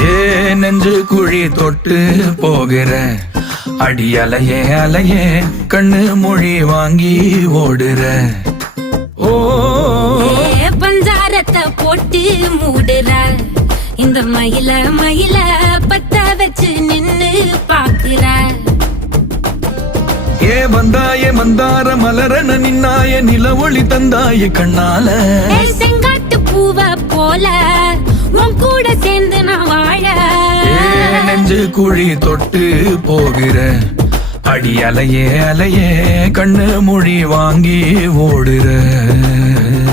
ஏ நெஞ்சு குழி தொட்டு போகிற அடி அலையே அலையே கண்ணு மொழி வாங்கி ஓடுற. ஓ பஞ்சாரத்தை போட்டு மூடுற இந்த மயில மயில பத்த வச்சு நின்னு பாக்குற. ஏ வந்தாய மந்தார மலரன நின்னாய நில ஒளி தந்தாய கண்ணால. செங்காட்டு பூவ போல உன் கூட சேர்ந்து நான் வாழ. நெஞ்சு குழி தொட்டு போகிற அடி அலையே அலையே கண்ணு மொழி வாங்கி ஓடுற.